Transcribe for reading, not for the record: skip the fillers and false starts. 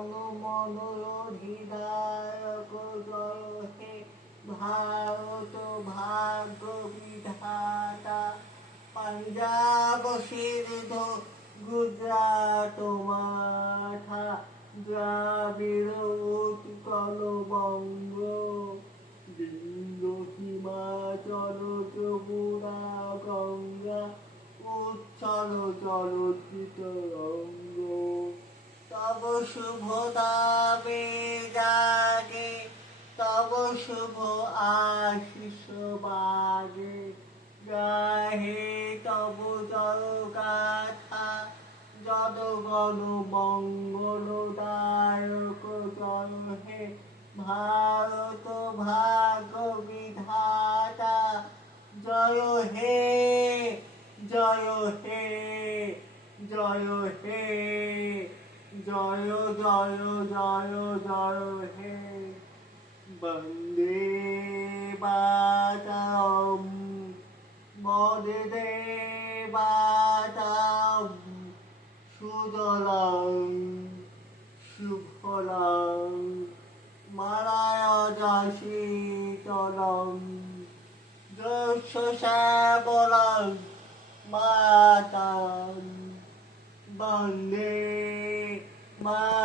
জনমনোধিনায়ক জয় হে ভারত ভাগ্য বিধাতা। পাঞ্জাব সিন্ধ গুজরাট মাথা দ্রাবিড় উৎকল বঙ্গ বিন্দু হিমাচল যমুনা গঙ্গা উচ্ছল চলচিত রঙ্গ। তব শুভ নামে জাগে তব শুভ আশিস বাগে গাহে তব জয় গাথা জনগণ মঙ্গলদায়ক জয় হে ভারত ভাগ্য বিধাতা। জয় হে জয় হে জয় হে জয় জয় জয় জয় হে। বন্দে মাতরম বন্দে মাতরম সুজলাং সুফলাং মালায়জ শীতলং যশ শ্যামলাং মাতরম বন্দে মাতরম।